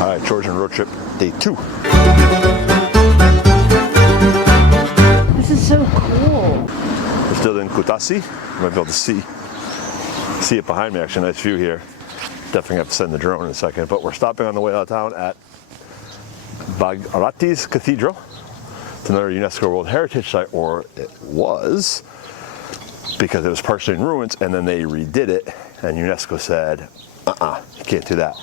All right, Georgian road trip, day 2. This is so cool. We're still in Kutaisi. You might be able to see it behind me, actually. Nice view here. Definitely have to send the drone in a second, but we're stopping on the way out of town at Bagratti's Cathedral. It's another UNESCO World Heritage Site, or it was, because it was partially in ruins and then they redid it, and UNESCO said, you can't do that.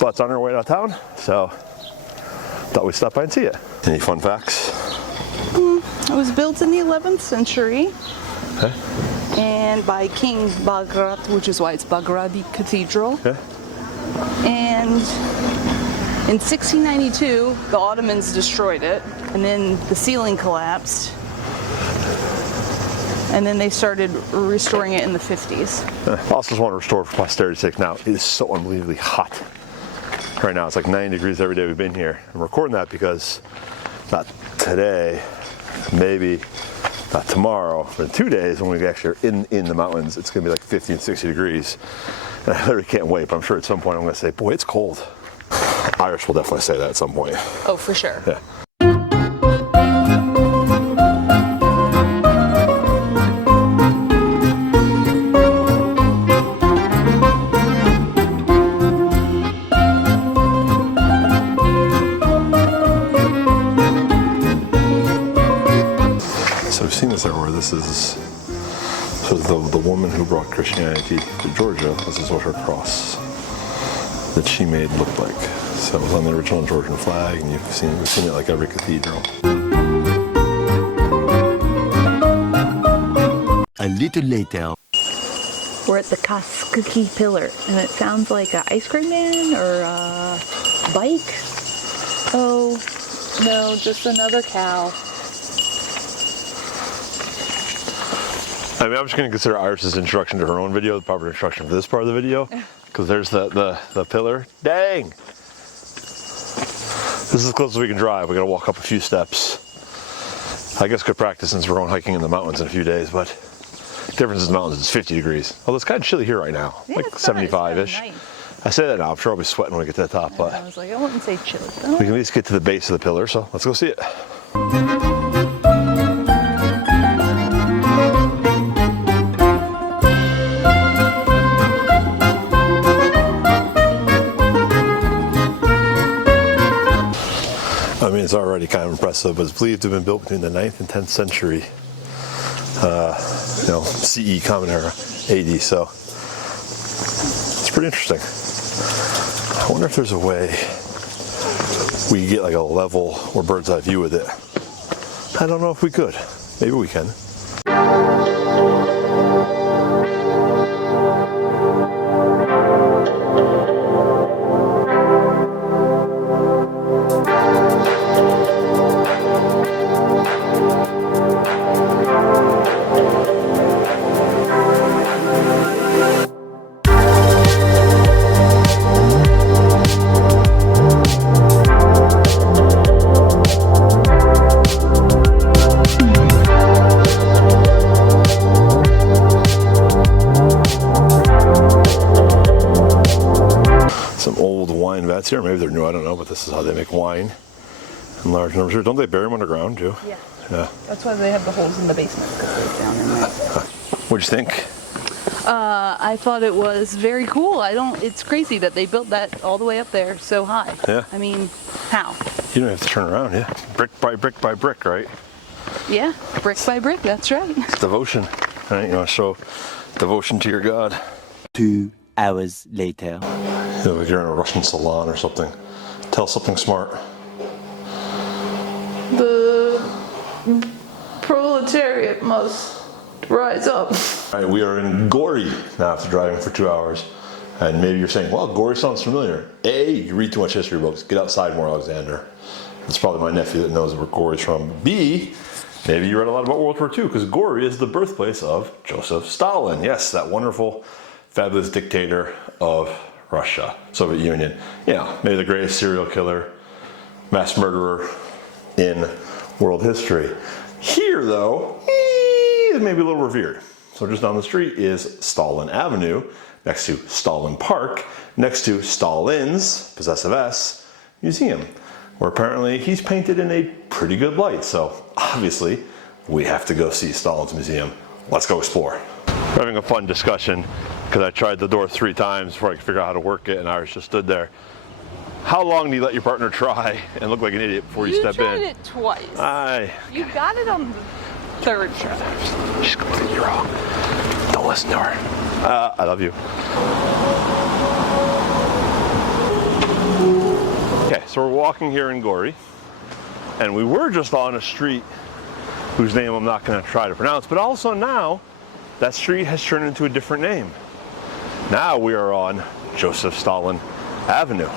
But it's on our way out of town, so thought we'd stop by and see it. Any fun facts? It was built in the 11th century. Okay. And by King Bagrat, which is why it's Bagratti Cathedral. Yeah. And in 1692, the Ottomans destroyed it, and then the ceiling collapsed. And then they started restoring it in the 50s. I also just want to restore it for posterity's sake now. It is so unbelievably hot. Right now, it's like 90 degrees every day we've been here. I'm recording that because not today, maybe not tomorrow, but in 2 days when we actually are in the mountains, it's gonna be like 50 and 60 degrees. And I literally can't wait, but I'm sure at some point I'm gonna say, boy, it's cold. Irish will definitely say that at some point. Oh, for sure. Yeah. So we've seen this everywhere. This is the woman who brought Christianity to Georgia. This is what her cross that she made looked like. So it was on the original Georgian flag, and we've seen it like every cathedral. A little later. We're at the Kaskaki Pillar, and it sounds like an ice cream man or a bike. Oh, no, just another cow. I mean, I'm just going to consider Iris's introduction to her own video the proper introduction for this part of the video, because there's the pillar. Dang! This is as close as we can drive. We got to walk up a few steps. I guess good practice since we're going hiking in the mountains in a few days, but the difference in the mountains is 50 degrees. Although it's kind of chilly here right now, Yeah, like 75-ish. nice. I say that now, I'm sure I'll be sweating when we get to the top, but I was like, I wouldn't say chilly. we can at least get to the base of the pillar, so let's go see it. I mean, it's already kind of impressive, but it's believed to have been built between the 9th and 10th century, CE, Common Era, AD, so it's pretty interesting. I wonder if there's a way we could get like a level or bird's eye view with it. I don't know if we could. Maybe we can. Some old wine vats here. Maybe they're new, I don't know, but this is how they make wine in large numbers here. Don't they bury them underground too? Yeah. Yeah. That's why they have the holes in the basement, because they're down in there. What'd you think? I thought it was very cool. It's crazy that they built that all the way up there so high. Yeah. I mean, how? You don't have to turn around, yeah. Brick by brick by brick, right? Yeah, brick by brick, that's right. It's devotion. Right? You want to show devotion to your God. 2 hours later. You know, like you're in a Russian salon or something. Tell something smart. The proletariat must rise up. All right, we are in Gori now after driving for 2 hours. And maybe you're saying, well, Gori sounds familiar. A, you read too much history books. Get outside more, Alexander. It's probably my nephew that knows where Gori's from. B, maybe you read a lot about World War II, because Gori is the birthplace of Joseph Stalin. Yes, that wonderful, fabulous dictator of Russia, Soviet Union. Yeah, maybe the greatest serial killer, mass murderer in world history. Here, though, is maybe a little revered. So just down the street is Stalin Avenue, next to Stalin Park, next to Stalin's, possessive S, Museum, where apparently he's painted in a pretty good light. So obviously we have to go see Stalin's museum. Let's go explore. We're having a fun discussion because I tried the door 3 times before I could figure out how to work it, and Iris just stood there. How long do you let your partner try and look like an idiot before you step in? You tried it twice. You got it on the 3rd try. She's completely wrong. Don't listen to her. I love you. Okay, so we're walking here in Gori, and we were just on a street whose name I'm not going to try to pronounce, but also now that street has turned into a different name. Now we are on Joseph Stalin Avenue.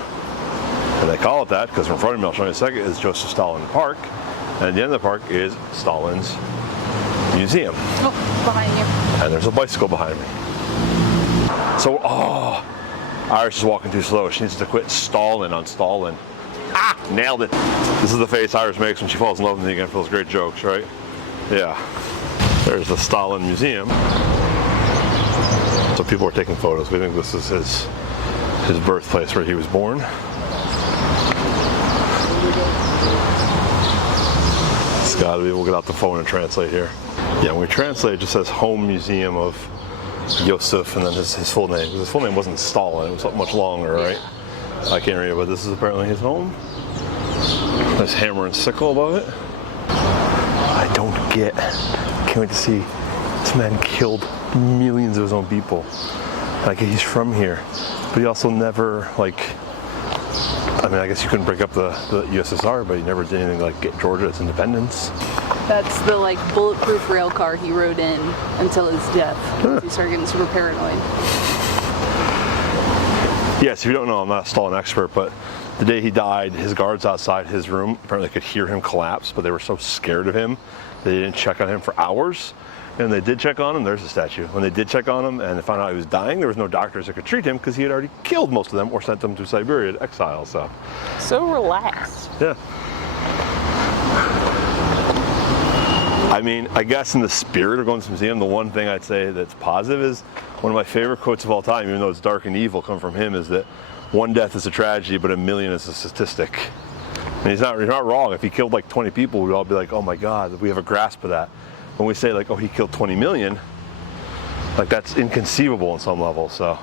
And they call it that because in front of me, I'll show you in a second, is Joseph Stalin Park. And at the end of the park is Stalin's museum. Oh, behind you. And there's a bicycle behind me. So, Iris is walking too slow. She needs to quit stalling on Stalin. Ah, nailed it. This is the face Iris makes when she falls in love with me again for those great jokes, right? Yeah. There's the Stalin Museum. So people are taking photos. We think this is his birthplace where he was born. It's gotta be, we'll get out the phone and translate here. Yeah, when we translate, it just says Home Museum of Joseph and then his full name. His full name wasn't Stalin, it was something much longer, right? I can't read it, but this is apparently his home. Nice hammer and sickle above it. I don't get, can't wait to see, this man killed millions of his own people. Like, he's from here, but he also never, like, I mean, I guess you couldn't break up the USSR, but he never did anything like get Georgia its independence. That's the like bulletproof rail car he rode in until his death. He started getting super paranoid. Yes, if you don't know, I'm not a Stalin expert, but the day he died, his guards outside his room apparently could hear him collapse, but they were so scared of him they didn't check on him for hours. And they did check on him, there's the statue. When they did check on him and they found out he was dying, there was no doctors that could treat him because he had already killed most of them or sent them to Siberia to exile, so. So relaxed. Yeah. I mean, I guess in the spirit of going to the museum, the one thing I'd say that's positive is one of my favorite quotes of all time, even though it's dark and evil, come from him, is that one death is a tragedy, but a million is a statistic. And he's not wrong. If he killed like 20 people, we'd all be like, oh my God, we have a grasp of that. When we say like, oh, he killed 20 million, like that's inconceivable on some level, so.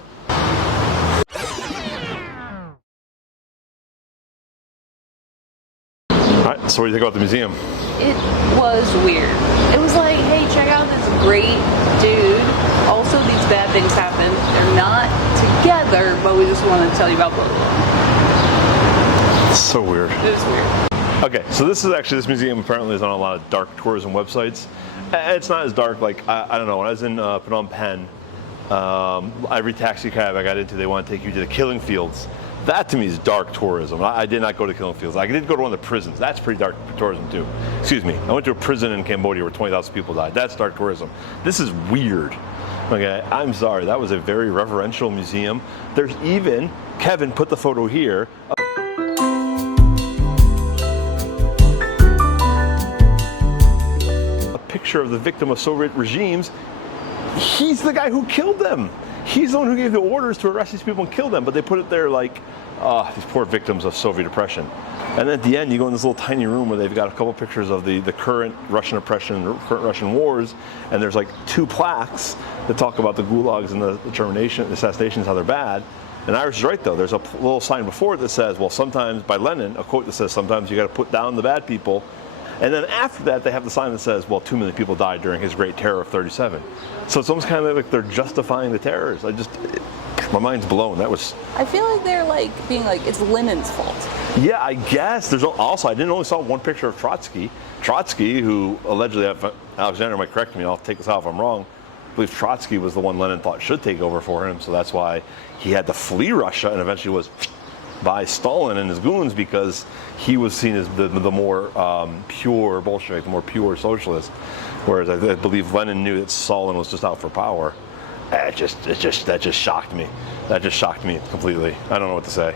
All right, so what do you think about the museum? It was weird. It was like, hey, check out this great dude. Also, these bad things happen. They're not together, but we just want to tell you about both of them. It's so weird. It was weird. Okay, so this museum apparently is on a lot of dark tourism websites. It's not as dark, like, I don't know, when I was in Phnom Penh, every taxi cab I got into, they want to take you to the killing fields. That to me is dark tourism. I did not go to killing fields. I did go to one of the prisons. That's pretty dark tourism too. Excuse me. I went to a prison in Cambodia where 20,000 people died. That's dark tourism. This is weird. Okay, I'm sorry. That was a very reverential museum. There's even, Kevin put the photo here. A picture of the victim of Soviet regimes. He's the guy who killed them. He's the one who gave the orders to arrest these people and kill them, but they put it there like, these poor victims of Soviet oppression. And then at the end, you go in this little tiny room where they've got a couple pictures of the current Russian oppression, the current Russian wars, and there's like 2 plaques that talk about the gulags and the termination, the assassinations, how they're bad. And Iris is right though, there's a little sign before it that says, well, sometimes, by Lenin, a quote that says, sometimes you gotta put down the bad people. And then after that, they have the sign that says, well, 2 million people died during his Great Terror of '37. So it's almost kind of like they're justifying the terrors. My mind's blown. That was. I feel like they're like being like, it's Lenin's fault. Yeah, I guess. There's also, I didn't only saw one picture of Trotsky. Trotsky, who allegedly, Alexander might correct me, I'll take this out if I'm wrong, I believe Trotsky was the one Lenin thought should take over for him. So that's why he had to flee Russia and eventually was by Stalin and his goons because he was seen as the more pure Bolshevik, the more pure socialist. Whereas I believe Lenin knew that Stalin was just out for power. That just shocked me. That just shocked me completely. I don't know what to say.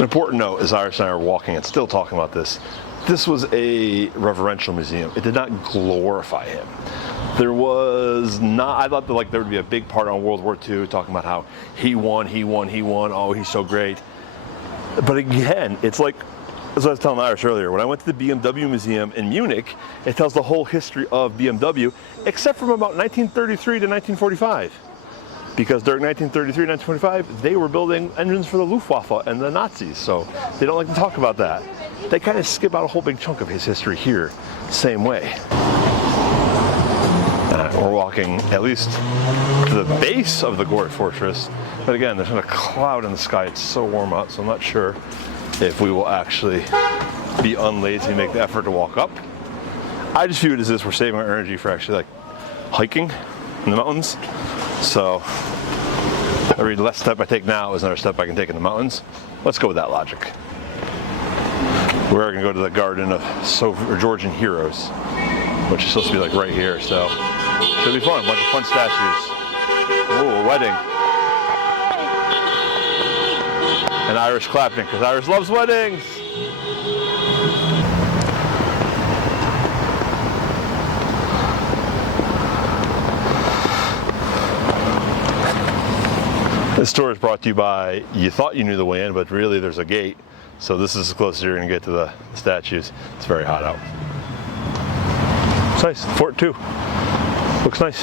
An important note, as Iris and I are walking and still talking about this, this was a reverential museum. It did not glorify him. There was not, I thought that like there would be a big part on World War II talking about how he won, oh, he's so great. But again, it's like, as I was telling Iris earlier, when I went to the BMW Museum in Munich, it tells the whole history of BMW, except from about 1933 to 1945. Because during 1933 and 1945, they were building engines for the Luftwaffe and the Nazis, so they don't like to talk about that. They kind of skip out a whole big chunk of his history here, same way. We're walking at least to the base of the Gori Fortress, but again, there's not a cloud in the sky. It's so warm out, so I'm not sure if we will actually be unlazy and make the effort to walk up. I just view it as this, we're saving our energy for actually like hiking in the mountains. So every less step I take now is another step I can take in the mountains. Let's go with that logic. We're gonna go to the Garden of Georgian Heroes, which is supposed to be like right here, so should be fun. A bunch of fun statues. Ooh, a wedding. And Irish clapping, because Irish loves weddings. This tour is brought to you by, you thought you knew the way in, but really there's a gate. So this is as close as you're gonna get to the statues. It's very hot out. It's nice, Fort 2. Looks nice.